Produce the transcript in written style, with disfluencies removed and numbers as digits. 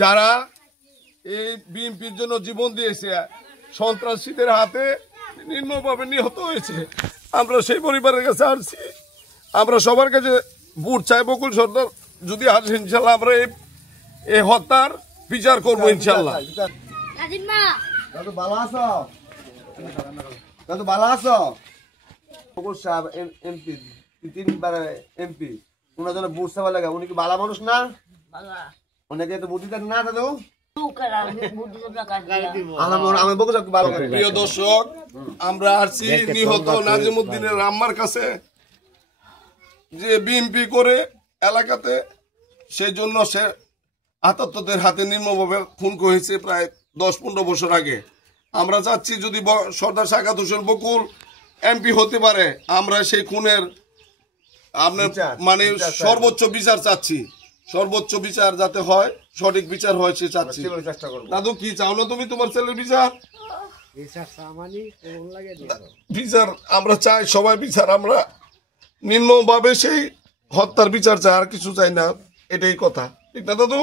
যারা এই বিএনপির জন্য জীবন দিয়েছে, সন্ত্রাসীদের হাতে নির্মমভাবে নিহত হয়েছে। আমরা সেই পরিবারের কাছে আসছি, আমরা সবার কাছে ভোট চাই। বকুল সর্দার যদি আসে ইনশাল্লাহ আমরা এই হত্যার বিচার করবো ইনশাল্লাহ। এমপি উনার জন্য ভোট চাওয়া লাগে, উনি কি বালা মানুষ না? অনেকে তো ভোট দিতেন না দাদু। প্রিয় দর্শক, আমরা আসছি নিহত নাজিমউদ্দিনের আম্মার কাছে, যে বিএনপি করে এলাকাতে, সেই জন্য সে আতাত্তরদের হাতে নির্মমভাবে খুন হয়েছে প্রায় 10-15 বছর আগে। আমরা চাচ্ছি যদি সর্দার সাখাত হোসেন বকুল এমপি হতে পারে, আমরা সেই খুনের আপনার মানে সর্বোচ্চ বিচার চাচ্ছি। সর্বোচ্চ বিচার যাতে হয়, সঠিক বিচার হয় সে চাচ্ছি। দাদু কি চাও না তুমি তোমার ছেলের বিচার? বিচার আমরা চাই, সবাই বিচার। আমরা নিম্নভাবে সেই হত্যার বিচার চাই, আর কিছু চাই না। এটাই কথা, ঠিক না দাদু?